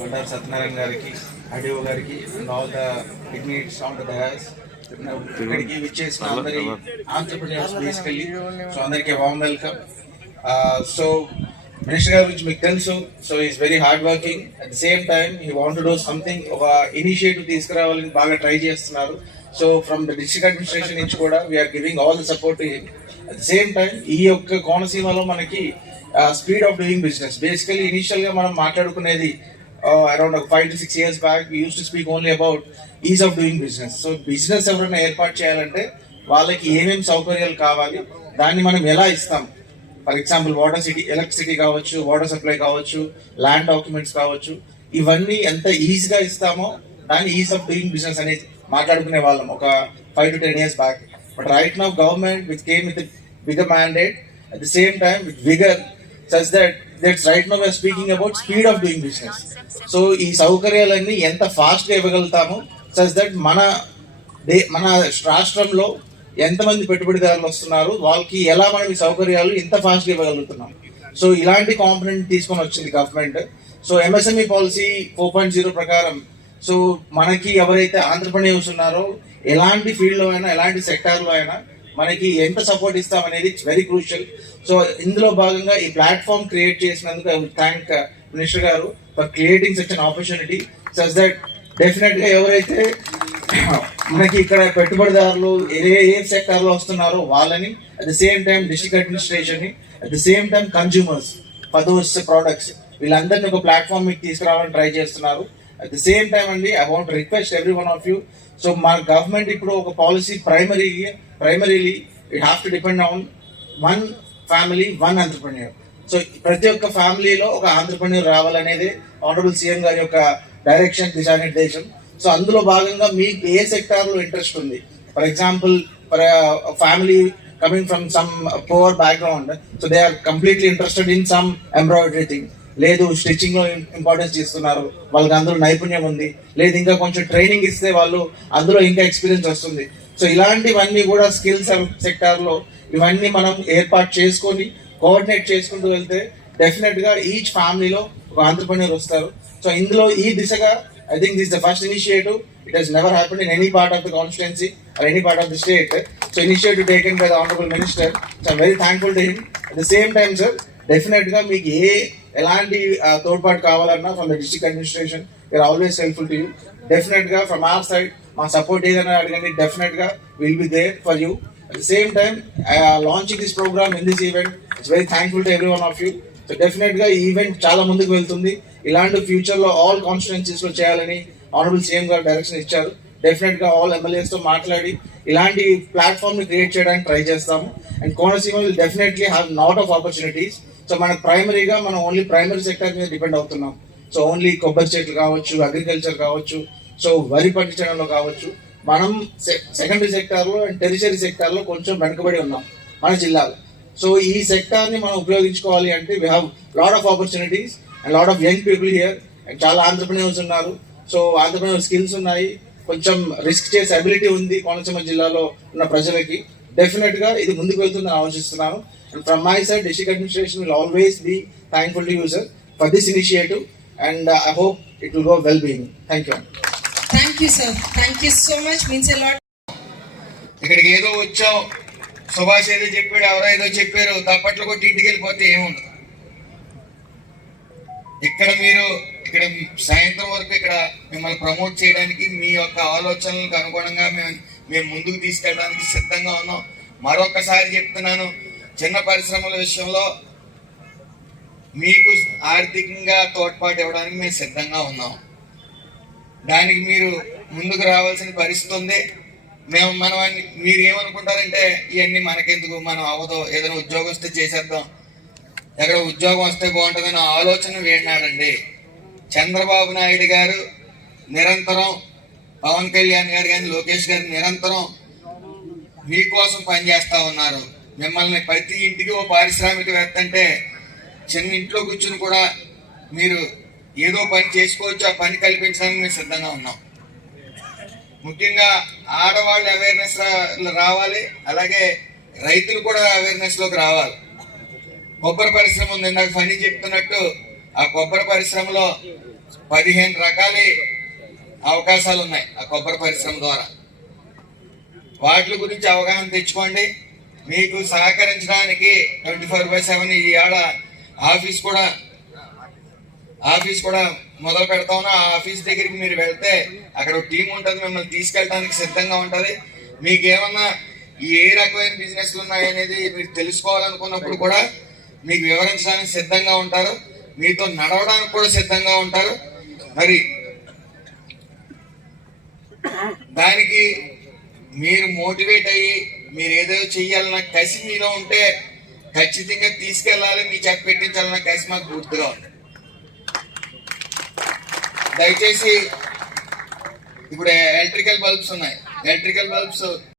బండారు సత్యనారాయణ గారికి, ఆడియో గారికి, and all the dignities on the dais, ఇక్కడికి విచ్చేసిన అందరి ఆంటర్‌ప్రెన్యూర్స్ బేసికల్లీ. సో అందరికీ వామ్ వెల్కమ్. సో మినిస్టర్ గారి గురించి మీకు తెలుసు. So is very hard working. At the same time he want to do something, ఒక ఇనిషియేటివ్ తీసుకురావాలని బాగా ట్రై చేస్తున్నారు. So from the district administration నుంచి కూడా we are giving all the support to him. At the same time ఈ యొక్క కోనసీమలో మనకి speed of doing business, basically initial గా మనం మాట్లాడుకునేది around 5 to 6 years back we used to speak only about ease of doing business. So business ఎవరైనా ఏర్పాటు చేయాలంటే వాళ్ళకి ఏమేమి సౌకర్యాలు కావాలి, దాన్ని మనం ఎలా ఇస్తాం. For example water city, electricity కావచ్చు, వాటర్ సప్లై కావచ్చు, ల్యాండ్ డాక్యుమెంట్స్ కావచ్చు, ఇవన్నీ ఎంత ఈజీగా ఇస్తామో దాన్ని ఈజ్ ఆఫ్ డూయింగ్ బిజినెస్ అనేది మాట్లాడుకునే వాళ్ళం ఒక 5 to 10 years back. But right now government which came with bigger mandate, at the same time with vigour, such that's right now we are speaking about speed of doing business. So ఈ సౌకర్యాలన్నీ ఎంత ఫాస్ట్గా ఇవ్వగలుగుతామో, such that మన రాష్ట్రంలో ఎంతమంది పెట్టుబడిదారులు వస్తున్నారు, వాళ్ళకి ఎలా మనం ఈ సౌకర్యాలు ఇంత ఫాస్ట్గా ఇవ్వగలుగుతున్నాం. సో ఇలాంటి కాంపోనెంట్ తీసుకొని వచ్చింది గవర్నమెంట్. సో ఎంఎస్ఎంఈ పాలసీ 4.0 ప్రకారం సో మనకి ఎవరైతే ఆంటర్‌ప్రెన్యూర్స్ ఉన్నారో ఎలాంటి ఫీల్డ్లో అయినా, ఎలాంటి సెక్టార్లో అయినా మనకి ఎంత సపోర్ట్ ఇస్తాం అనేది ఇట్స్ వెరీ క్రూషియల్. సో ఇందులో భాగంగా ఈ ప్లాట్ఫామ్ క్రియేట్ చేసినందుకు ఐ వుడ్ థ్యాంక్ మినిస్టర్ గారు for creating such an opportunity, such that definite గా ఎవరైతే మనకి ఇక్కడ పెట్టుబడిదారులు ఏ సెక్టార్ లో వస్తున్నారో వాళ్ళని, at the same time district administration ని, at the same time consumers for those products, వీళ్ళందరినీ ఒక ప్లాట్ఫామ్ మీకు తీసుకురావాలని ట్రై చేస్తున్నారు. అట్ ద సేమ్ టైం అండి, I want request every one of you. So మా గవర్నమెంట్ ఇప్పుడు ఒక policy primarily it have to depend on one family, one entrepreneur. So ప్రతి ఒక్క ఫ్యామిలీలో ఒక ఆంటర్‌ప్రెన్యూర్ రావాలనేది ఆనరబుల్ సీఎం గారి యొక్క డైరెక్షన్, దిశానిర్దేశం. సో అందులో భాగంగా మీకు ఏ సెక్టార్ లో ఇంట్రెస్ట్ ఉంది, for example for family coming from some poor background, so they are completely interested in some embroidery thing, లేదు స్టిచ్చింగ్ లో ఇంపార్టెన్స్ ఇస్తున్నారు, వాళ్ళకి అందులో నైపుణ్యం ఉంది, లేదు ఇంకా కొంచెం ట్రైనింగ్ ఇస్తే వాళ్ళు అందులో ఇంకా ఎక్స్పీరియన్స్ వస్తుంది. సో ఇలాంటివన్నీ కూడా స్కిల్స్ సెక్టార్ లో ఇవన్నీ మనం ఏర్పాటు చేసుకొని కోఆర్డినేట్ చేసుకుంటూ వెళ్తే డెఫినెట్ గా ఈచ్ ఫ్యామిలీలో ఒక ఆంటర్‌ప్రెన్యూర్ వస్తారు. సో ఇందులో ఈ దిశగా I think this the first initiative. It has never happened in any part of the constituency or any part of the state. So initiative taken by the honourable minister. So I'm very thankful to him. At the same time sir, definite గా మీకు ఎలాంటి తోడ్పాటు కావాలన్నా from the district administration we are always helpful to you. Definite గా from our side మా support ఏదైనా అడగండి, definite గా will be there for you. At the same time, launching this program in this event, it's very thankful to every one of you. So definitely ఈ event చాలా ముందుకు వెళ్తుంది. ఇలాంటి future లో ఆల్ కాన్స్టిట్యుయెన్సీస్ లో చేయాలని ఆనరబుల్ సీఎం గారు direction ఇచ్చారు. డెఫినెట్ గా ఆల్ ఎమ్మెల్యేస్ తో మాట్లాడి ఇలాంటి ప్లాట్ఫామ్ ని క్రియేట్ చేయడానికి ట్రై చేస్తాము. And Konaseema will definitely have lot of opportunities. So మన ప్రైమరీగా మనం ఓన్లీ ప్రైమరీ సెక్టర్ మీద డిపెండ్ అవుతున్నాం. సో ఓన్లీ కొబ్బరి చెట్లు కావచ్చు, అగ్రికల్చర్ కావచ్చు, సో వరి పండించడంలో కావచ్చు, మనం సెకండరీ సెక్టార్ లో అండ్ టెరిషరీ సెక్టార్ లో కొంచెం వెనుకబడి ఉన్నాం మన జిల్లాలో. సో ఈ సెక్టార్ ని మనం ఉపయోగించుకోవాలి అంటే we have lot of opportunities and lot of young people here, and చాలా ఆంటర్‌ప్రెన్యూర్స్ ఉన్నారు. సో ఆంటర్‌ప్రెన్యూర్ స్కిల్స్ ఉన్నాయి, కొంచెం రిస్క్ చేసే అబిలిటీ ఉంది కోనసీమ జిల్లాలో ఉన్న ప్రజలకి. డెఫినెట్ గా ఇది ముందుకు వెళ్తుందని ఆలోచిస్తున్నాను. And from my side district administration will always be thankful to you sir for this initiative, and I hope it will go well being. Thank you. Thank you, sir. Thank you so much. Means a lot. ఇక్కడికి ఏదో వచ్చాం, సుభాష్ ఏదో చెప్పాడు, ఎవరో ఏదో చెప్పారు, తప్పట్లు కొట్టి ఇంటికి వెళ్ళిపోతే ఏముండదు. ఇక్కడ సాయంత్రం వరకు ఇక్కడ మిమ్మల్ని ప్రమోట్ చేయడానికి, మీ యొక్క ఆలోచనలకు అనుగుణంగా మేము ముందుకు తీసుకెళ్ళడానికి సిద్ధంగా ఉన్నాం. మరొకసారి చెప్తున్నాను, చిన్న పరిశ్రమల విషయంలో మీకు ఆర్థికంగా తోడ్పాటు ఇవ్వడానికి మేము సిద్ధంగా ఉన్నాం. దానికి మీరు ముందుకు రావాల్సిన పరిస్థితి ఉంది. మీరు ఏమనుకుంటారంటే ఇవన్నీ మనకెందుకు, మనం అవ్వదు, ఏదైనా ఉద్యోగం వస్తే చేసేద్దాం, ఎక్కడ ఉద్యోగం వస్తే బాగుంటుందన్న ఆలోచన వేడినాడండి. చంద్రబాబు నాయుడు గారు నిరంతరం, పవన్ కళ్యాణ్ గారు కానీ, లోకేష్ గారు నిరంతరం మీకోసం పనిచేస్తా ఉన్నారు. మిమ్మల్ని ప్రతి ఇంటికి ఓ పారిశ్రామికవేత్త అంటే చిన్న ఇంట్లో కూర్చుని కూడా మీరు ఏదో పని చేసుకోవచ్చు, ఆ పని కల్పించడానికి మేము సిద్ధంగా ఉన్నాం. ముఖ్యంగా ఆడవాళ్ళు అవేర్నెస్ రావాలి, అలాగే రైతులు కూడా అవేర్నెస్ లోకి రావాలి. కొబ్బరి పరిశ్రమ ఉంది, నాకు ఫనీ చెప్తున్నట్టు ఆ కొబ్బరి పరిశ్రమలో 15 రకాల అవకాశాలు ఉన్నాయి ఆ కొబ్బరి పరిశ్రమ ద్వారా. వాటి గురించి అవగాహన తెచ్చుకోండి. మీకు సహకరించడానికి 24/7 ఈ ఏడ ఆఫీస్ కూడా మొదలు పెడతాను. ఆ ఆఫీస్ దగ్గరికి మీరు వెళ్తే అక్కడ ఒక టీం ఉంటుంది, మిమ్మల్ని తీసుకెళ్ళడానికి సిద్ధంగా ఉంటుంది. మీకు ఏమన్నా ఏ రకమైన బిజినెస్లు ఉన్నాయనేది మీరు తెలుసుకోవాలనుకున్నప్పుడు కూడా మీకు వివరించడానికి సిద్ధంగా ఉంటారు, మీతో నడవడానికి కూడా సిద్ధంగా ఉంటారు. మరి దానికి మీరు మోటివేట్ అయ్యి మీరు ఏదో చెయ్యాలన్న కసి మీలో ఉంటే ఖచ్చితంగా తీసుకెళ్ళాలి, మీ చెక్ పెట్టించాలన్న కసి మాకు పూర్తిగా ఉంది. దయచేసి ఇప్పుడు ఎలక్ట్రికల్ బల్బ్స్ ఉన్నాయి, ఎలక్ట్రికల్ బల్బ్స్